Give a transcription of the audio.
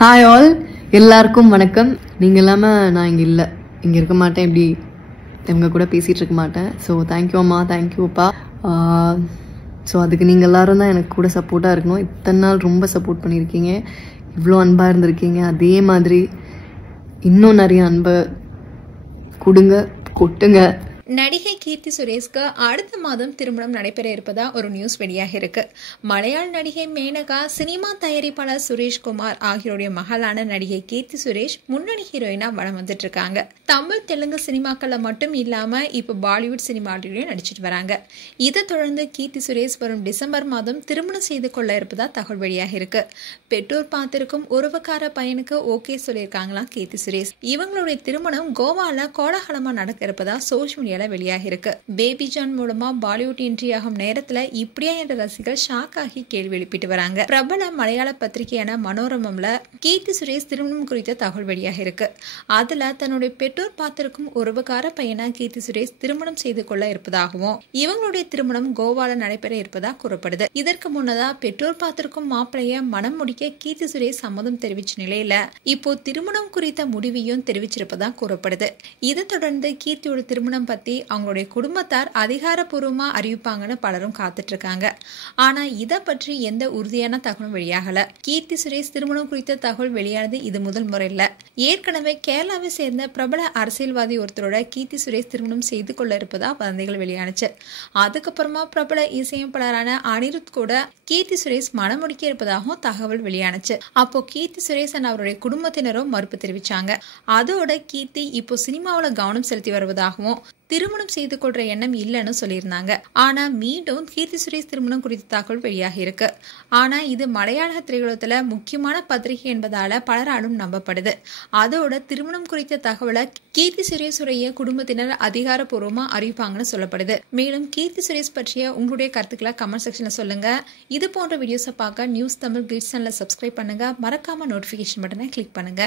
Hi all, எல்லாருக்கும் வணக்கம். நீங்கள் இல்லாமல் நான் இங்கே இருக்க மாட்டேன், இப்படி இவங்க கூட பேசிகிட்டு இருக்க மாட்டேன். ஸோ தேங்க்யூ அம்மா, தேங்க்யூப்பா. ஸோ அதுக்கு நீங்கள் எல்லோரும் தான் எனக்கு கூட சப்போர்ட்டாக இருக்கணும். இத்தனை நாள் ரொம்ப சப்போர்ட் பண்ணியிருக்கீங்க, இவ்வளோ அன்பாக இருந்திருக்கீங்க. அதே மாதிரி இன்னும் நிறைய அன்பை கொடுங்க, கொட்டுங்க. நடிகை கீர்த்தி சுரேஷ்க்கு அடுத்த மாதம் திருமணம் நடைபெற இருப்பதா ஒரு நியூஸ் வெளியாக இருக்கு. மலையாள நடிகை மேனகா, சினிமா தயாரிப்பாளர் சுரேஷ்குமார் ஆகியோருடைய மகளான நடிகை கீர்த்தி சுரேஷ் முன்னணி ஹீரோயினா வளம் வந்துட்டு இருக்காங்க. தமிழ் தெலுங்கு சினிமாக்கள்ல மட்டும் இல்லாம இப்ப பாலிவுட் சினிமாவிலையும் நடிச்சிட்டு வராங்க. இதை தொடர்ந்து கீர்த்தி சுரேஷ் வரும் டிசம்பர் மாதம் திருமணம் செய்து கொள்ள இருப்பதா தகவல் வெளியாக இருக்கு. பெற்றோர் பார்த்திருக்கும் உறவுக்கார பையனுக்கு ஓகே சொல்லியிருக்காங்களாம் கீர்த்தி சுரேஷ். இவங்களுடைய திருமணம் கோவால கோலாகலமா நடக்க இருப்பதா சோஷியல் மீடியா வெளியாக இருக்கு. பேபி ஜான் மூலமா பாலிவுட் என்ட்ரி ஆகும் நேரத்துல இப்படியா என்ற ரசிகர்கள் ஷாக் ஆகி கேள்வி எழுப்பிட்டு வராங்க. பிரபல மலையாள பத்திரிகையான மனோரமம்ல கீர்த்தி சுரேஷ் திருமணம் குறித்த தகவல் வெளியாக இருக்கு. அதுல தன்னுடைய பெற்றோர் பார்த்திருக்கும் உறவுக்கார பையனா கீர்த்தி சுரேஷ் திருமணம் செய்து கொள்ள இருப்பதாகவும் இவங்களுடைய திருமணம் கோவால நடைபெற இருப்பதா கூறப்படுது. இதற்கு முன்னதா பெற்றோர் பார்த்திருக்கும் மாப்பிளைய மனம் முடிக்க கீர்த்தி சுரேஷ் சம்மதம் தெரிவிச்ச நிலையில இப்போ திருமணம் குறித்த முடிவையும் தெரிவிச்சிருப்பதா கூறப்படுது. இதை தொடர்ந்து கீர்த்தியோட திருமணம் பத்தி அவங்களுடைய குடும்பத்தார் அதிகாரப்பூர்வமா அறிவிப்பாங்கன்னு பலரும் காத்துட்டு இருக்காங்க. ஆனா இதை பற்றி எந்த உறுதியான தகவலும் வெளியாகல. கீர்த்தி சுரேஷ் திருமணம் குறித்த தகவல் வெளியானது இது முதல் முறை இல்ல. ஏற்கனவே கேரளாவை சேர்ந்த பிரபல அரசியல்வாதி ஒருத்தரோட கீர்த்தி சுரேஷ் திருமணம் செய்து கொள்ள இருப்பதா வதந்திகள் வெளியானுச்சு. அதுக்கப்புறமா பிரபல இசையமைப்பாளரான அனிருத் கூட கீர்த்தி சுரேஷ் மனம் முடிக்க இருப்பதாகவும் தகவல் வெளியானுச்சு. அப்போ கீர்த்தி சுரேஷ் அவருடைய குடும்பத்தினரும் மறுப்பு தெரிவிச்சாங்க. அதோட கீர்த்தி இப்போ சினிமாவில கவனம் செலுத்தி வருவதாகவும் திருமணம் செய்து கொள்ற எண்ணம் இல்லைன்னு சொல்லியிருந்தாங்க. ஆனா மீண்டும் கீர்த்தி சுரேஷ் திருமணம் குறித்த தகவல் வெளியாக இருக்கு. ஆனா இது மலையாள திரையுலகத்துல முக்கியமான பத்திரிகை என்பதால பலராலும் நம்பப்படுது. அதோட திருமணம் குறித்த தகவலை கீர்த்தி சுரேஷ் உடைய குடும்பத்தினர் அதிகாரப்பூர்வமா அறிவிப்பாங்கன்னு சொல்லப்படுது. மேலும் கீர்த்தி சுரேஷ் பற்றிய உங்களுடைய கருத்துக்களை கமெண்ட் செக்ஷன்ல சொல்லுங்க. இது போன்ற வீடியோஸை பார்க்க நியூஸ் தமிழ் கிளிட்ஸ் சேனலை சப்ஸ்கிரைப் பண்ணுங்க. மறக்காம நோட்டிபிகேஷன் பட்டனை கிளிக் பண்ணுங்க.